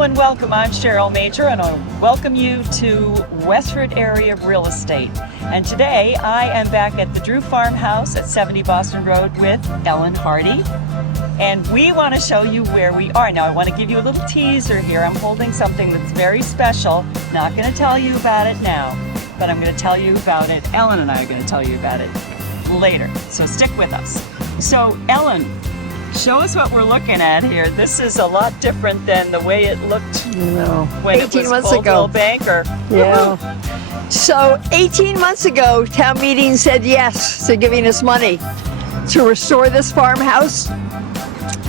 Hello and welcome. I'm Cheryl Major and I'll welcome you to Westford area real estate. And today I am back at the Drew Farmhouse at 70 Boston Road with Ellen Hardy. And we want to show you where we are. Now I want to give you a little teaser here. I'm holding something that's very special. Not going to tell you about it now, but I'm going to tell you about it. Ellen and I are going to tell you about it later. So stick with us. So Ellen, show us what we're looking at here. This is a lot different than the way it looked when 18 it was months Coldwell ago. Banker. Yeah. So 18 months ago, town meeting said yes to giving us money to restore this farmhouse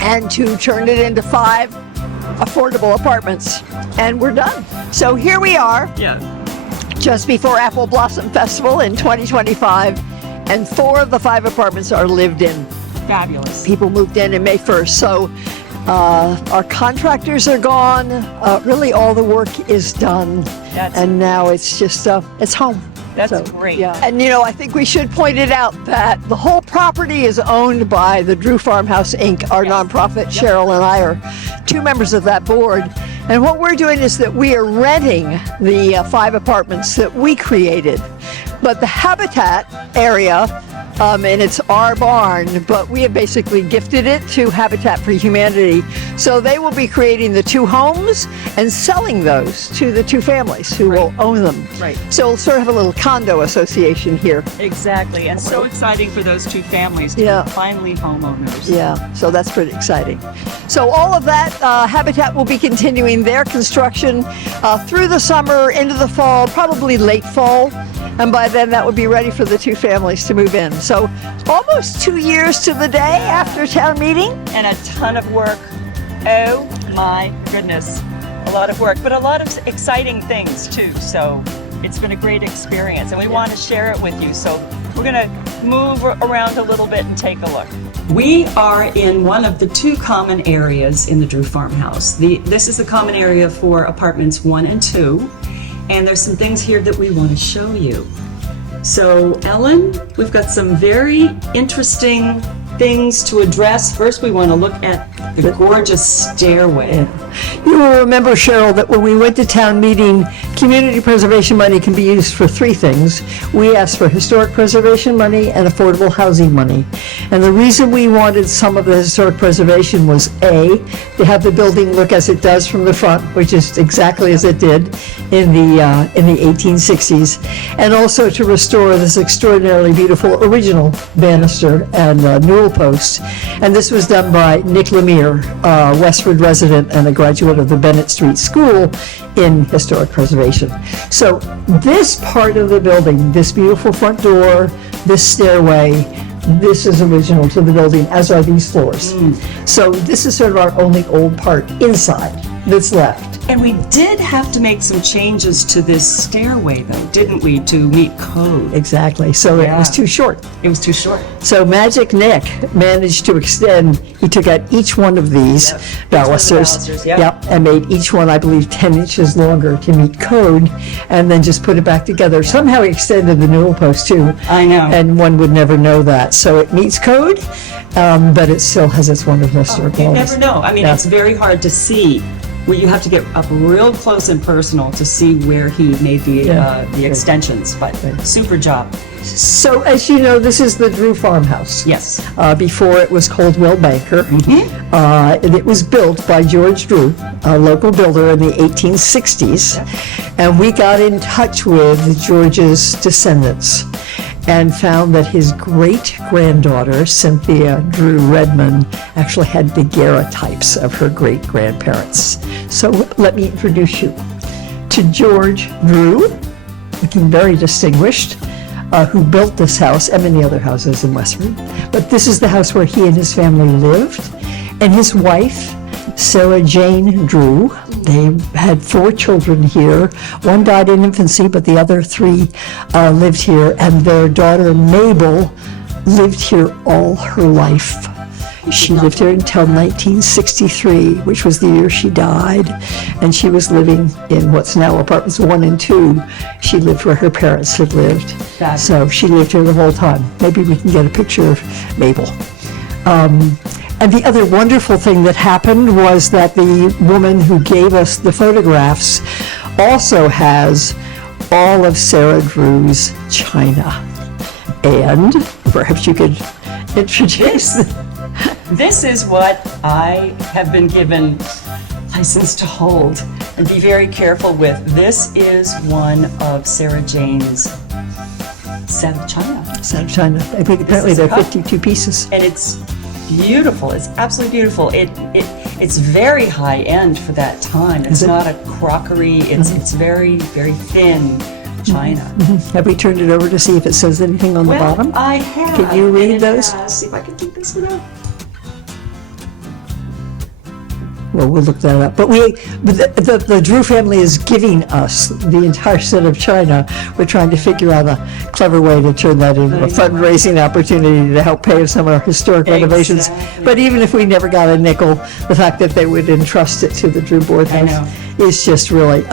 and to turn it into 5 affordable apartments. And we're done. So here we are, just before Apple Blossom Festival in 2025, and 4 of the 5 apartments are lived in. Fabulous. People moved in May 1st. So our contractors are gone. Really all the work is done. And now it's just, it's home. That's great. Yeah. And I think we should point it out that the whole property is owned by the Drew Farmhouse Inc., our nonprofit. Cheryl and I are 2 members of that board. And what we're doing is that we are renting the 5 apartments that we created. But the Habitat area, and it's our barn, but we have basically gifted it to Habitat for Humanity. So they will be creating the 2 homes and selling those to the 2 families who will own them. Right. So we'll sort of have a little condo association here. Exactly. And so exciting for those 2 families to be finally homeowners. Yeah, so that's pretty exciting. So all of that, Habitat will be continuing their construction through the summer, into the fall, probably late fall. And by then that would be ready for the 2 families to move in. So almost 2 years to the day after town meeting. And a ton of work. Oh my goodness. A lot of work, but a lot of exciting things too. So it's been a great experience and we want to share it with you. So we're going to move around a little bit and take a look. We are in one of the 2 common areas in the Drew Farmhouse. This is the common area for apartments 1 and 2. And there's some things here that we want to show you. So Ellen, we've got some very interesting things to address. First, we want to look at the gorgeous stairway. You will remember, Cheryl, that when we went to town meeting, community preservation money can be used for 3 things. We asked for historic preservation money and affordable housing money. And the reason we wanted some of the historic preservation was A, to have the building look as it does from the front, which is exactly as it did in the 1860s, and also to restore this extraordinarily beautiful original banister and newel post. And this was done by Nick Lemire, Westford resident and a graduate of the Bennett Street School in historic preservation. So this part of the building, this beautiful front door, this stairway, this is original to the building, as are these floors. So this is sort of our only old part inside that's left. And we did have to make some changes to this stairway though, didn't we, to meet code? Exactly. So it was too short. It was too short. So Magic Nick managed to extend, he took out each one of these balusters, and made each one, I believe, 10 inches longer to meet code, and then just put it back together. Somehow he extended the newel post too. I know. And one would never know that. So it meets code, but it still has its wonderful historic qualities. You never know. I mean, it's very hard to see. Well, you have to get up real close and personal to see where he made the extensions, but super job. So, as you know, this is the Drew Farmhouse. Yes. Before it was Coldwell Banker. It was built by George Drew, a local builder in the 1860s. And we got in touch with George's descendants and found that his great-granddaughter, Cynthia Drew Redmond, actually had daguerreotypes of her great-grandparents. So let me introduce you to George Drew, looking very distinguished, who built this house and many other houses in Westford. But this is the house where he and his family lived. And his wife, Sarah Jane Drew, they had 4 children here. 1 died in infancy, but the other 3 lived here. And their daughter, Mabel, lived here all her life. She lived here until 1963, which was the year she died. And she was living in what's now apartments 1 and 2. She lived where her parents had lived. So she lived here the whole time. Maybe we can get a picture of Mabel. And the other wonderful thing that happened was that the woman who gave us the photographs also has all of Sarah Drew's china. And perhaps you could introduce This is what I have been given license to hold and be very careful with. This is one of Sarah Jane's set of china. set of china. I think apparently is there a are cup. 52 pieces. And it's beautiful. It's absolutely beautiful. It's very high end for that time. It's Is it? not a crockery. It's very, very thin china. Have we turned it over to see if it says anything on the Well, bottom? I have. Can you read and it those? has- See if I can keep this one out. Well, we'll look that up. But the Drew family is giving us the entire set of china. We're trying to figure out a clever way to turn that into a fundraising opportunity to help pay some of our historic renovations. Exactly. But even if we never got a nickel, the fact that they would entrust it to the Drew Board I know. House is just really,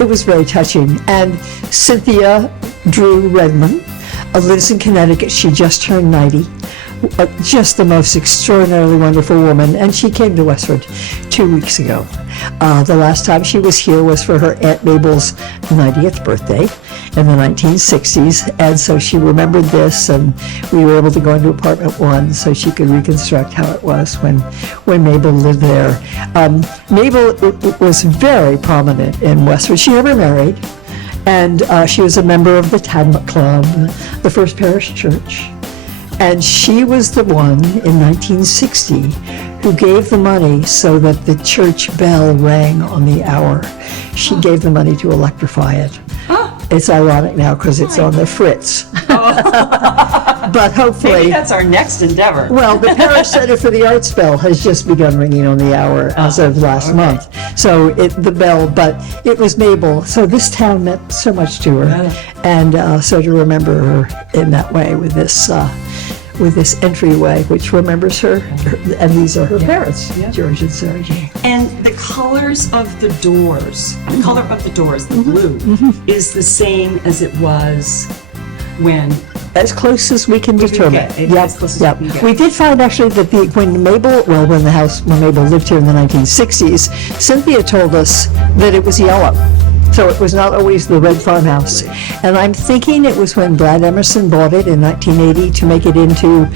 it was very touching. And Cynthia Drew Redmond lives in Connecticut. She just turned 90. Just the most extraordinarily wonderful woman, and she came to Westford 2 weeks ago. The last time she was here was for her Aunt Mabel's 90th birthday in the 1960s, and so she remembered this, and we were able to go into apartment 1 so she could reconstruct how it was when Mabel lived there. Mabel was very prominent in Westford. She never married, and she was a member of the Tadmont Club, the First Parish Church. And she was the one in 1960 who gave the money so that the church bell rang on the hour. She gave the money to electrify it. It's ironic now because it's on the fritz. But hopefully, Maybe that's our next endeavor. well, the Parish Center for the Arts bell has just begun ringing on the hour as of last month. So the bell, but it was Mabel. So this town meant so much to her, and so to remember her in that way with this entryway, which remembers her, and these are her parents, George and Sarah Jane. And the colors of the doors, the color of the doors, the blue, is the same as it was when. As close as we can determine. get. As close as we can get. We did find actually that when Mabel lived here in the 1960s, Cynthia told us that it was yellow. So it was not always the red farmhouse. And I'm thinking it was when Brad Emerson bought it in 1980 to make it into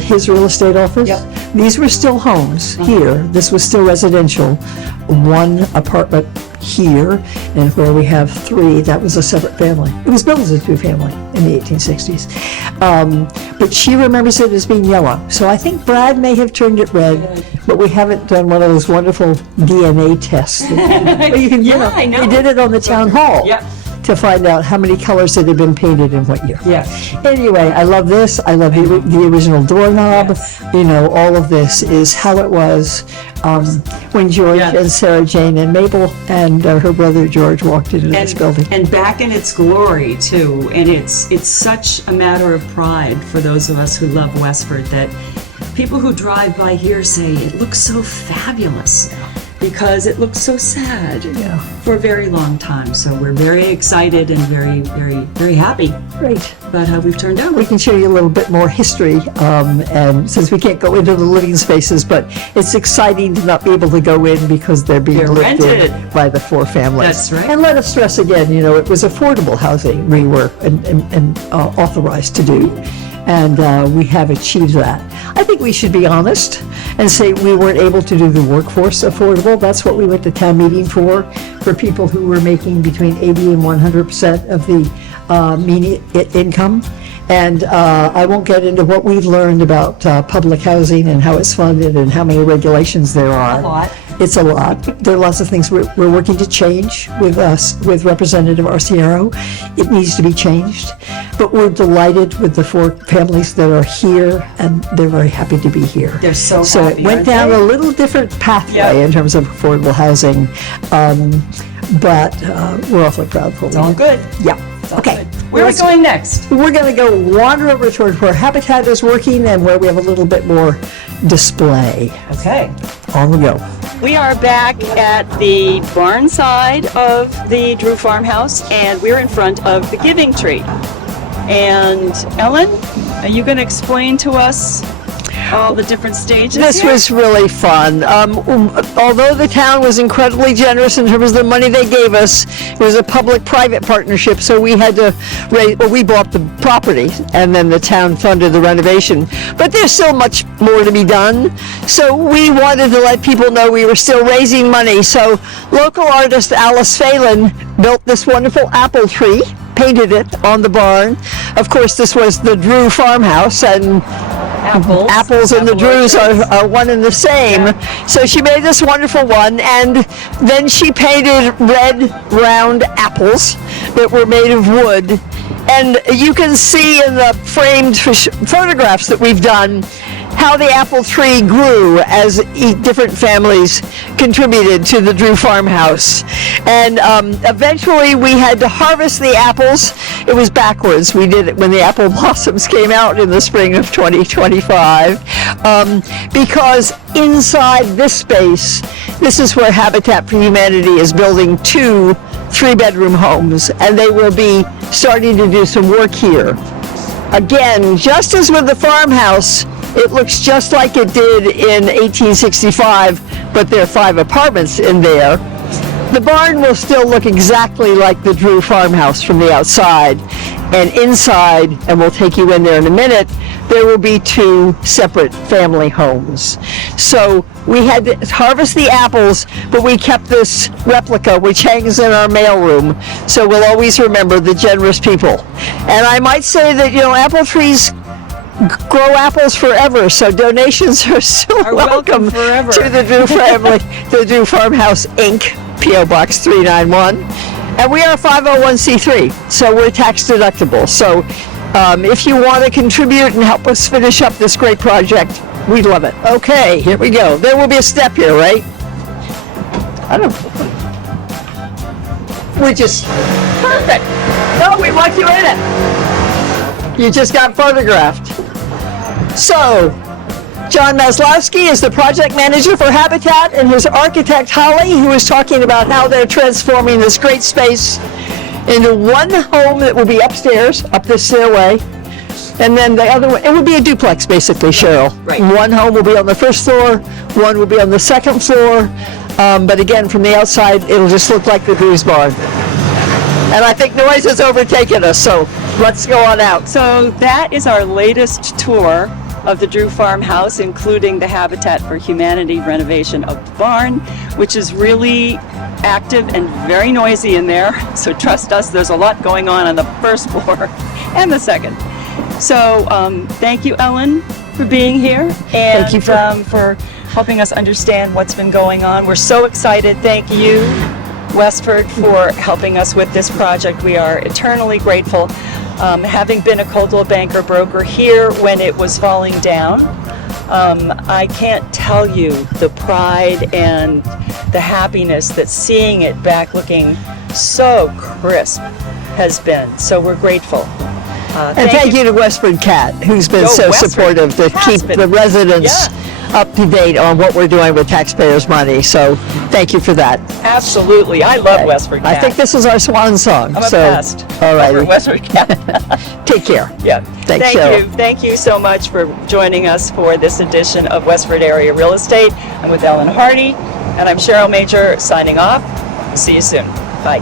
his real estate office. Yep. These were still homes here. This was still residential. One apartment here, and where we have 3, that was a separate family. It was built as a 2-family in the 1860s. But she remembers it as being yellow. So I think Brad may have turned it red, but we haven't done one of those wonderful DNA tests. You can, I know. We did it on the town hall. Yep. To find out how many colors it had been painted in what year. Yeah. Anyway, I love this. I love the original doorknob. Yes. You know, all of this is how it was when George Yes. and Sarah Jane and Mabel and her brother George walked into this building. And back in its glory too. And it's such a matter of pride for those of us who love Westford that people who drive by here say it looks so fabulous. Because it looks so sad for a very long time. So we're very excited and very, very, very happy Great. about how we've turned out. We can show you a little bit more history, and since we can't go into the living spaces, but it's exciting to not be able to go in because they're being They're lived in rented. by the 4 families. That's right. And let us stress again, you know, it was affordable housing we were authorized to do, and we have achieved that. I think we should be honest and say we weren't able to do the workforce affordable. That's what we went to town meeting for people who were making between 80 and 100% of the median income. And I won't get into what we've learned about public housing and how it's funded and how many regulations there are. A lot. It's a lot. There are lots of things we're working to change with Representative Arciero. It needs to be changed. But we're delighted with the 4 families that are here, and they're very happy to be here. They're so So happy, it went aren't down they? a little different pathway Yep. in terms of affordable housing, but we're awfully proud of what It's all good. Yeah. It's all Okay. good. Where are we going next? We're going to go wander over toward where Habitat is working and where we have a little bit more display. Okay. On we go. We are back at the barn side of the Drew Farmhouse, and we're in front of the Giving Tree. And Ellen, are you going to explain to us all the different stages This here? was really fun. Although the town was incredibly generous in terms of the money they gave us, it was a public-private partnership, so we had to raise, well, we bought the property, and then the town funded the renovation. But there's still much more to be done, so we wanted to let people know we were still raising money. So local artist Alice Phelan built this wonderful apple tree, painted it on the barn. Of course, this was the Drew Farmhouse, and apples and the Drews are one and the same. So she made this wonderful one, and then she painted red round apples that were made of wood. And you can see in the framed photographs that we've done how the apple tree grew as different families contributed to the Drew Farmhouse. And eventually we had to harvest the apples. It was backwards. We did it when the apple blossoms came out in the spring of 2025. Because inside this space, this is where Habitat for Humanity is building 2 3-bedroom homes, and they will be starting to do some work here. Again, just as with the farmhouse, it looks just like it did in 1865, but there are 5 apartments in there. The barn will still look exactly like the Drew Farmhouse from the outside. And inside, and we'll take you in there in a minute, there will be 2 separate family homes. So we had to harvest the apples, but we kept this replica which hangs in our mailroom. So we'll always remember the generous people. And I might say that, apple trees grow apples forever, so donations are still welcome forever to the Drew family, the Drew Farmhouse Inc., P.O. Box 391. And we are 501c3, so we're tax deductible. So if you want to contribute and help us finish up this great project, we'd love it. Okay, here we go. There will be a step here, right? I don't know. We're just perfect. No, we want you in it. You just got photographed. So, John Maslowski is the project manager for Habitat, and his architect Holly, who is talking about how they're transforming this great space into one home that will be upstairs, up this stairway, and then the other one, it will be a duplex basically, Cheryl. Right. One home will be on the first floor, one will be on the second floor, but again, from the outside, it'll just look like the Drew's barn. And I think noise has overtaken us, so let's go on out. So that is our latest tour of the Drew Farmhouse, including the Habitat for Humanity renovation of the barn, which is really active and very noisy in there. So trust us, there's a lot going on the first floor and the second. So thank you, Ellen, for being here, and Thank you for helping us understand what's been going on. We're so excited. Thank you, Westford, for helping us with this project. We are eternally grateful. Having been a Coldwell Banker broker here when it was falling down, I can't tell you the pride and the happiness that seeing it back looking so crisp has been. So we're grateful. And thank you to WestfordCAT, who's been so Westford supportive to has keep been. the residents up to date on what we're doing with taxpayers' money. So thank you for that. Absolutely. I love WestfordCAT. I think this is our swan song. I'm so, obsessed. all right. Over WestfordCAT. Take care. Yeah. Thanks, Thank Cheryl. you. Thank you so much for joining us for this edition of Westford Area Real Estate. I'm with Ellen Hardy, and I'm Cheryl Major signing off. See you soon. Bye.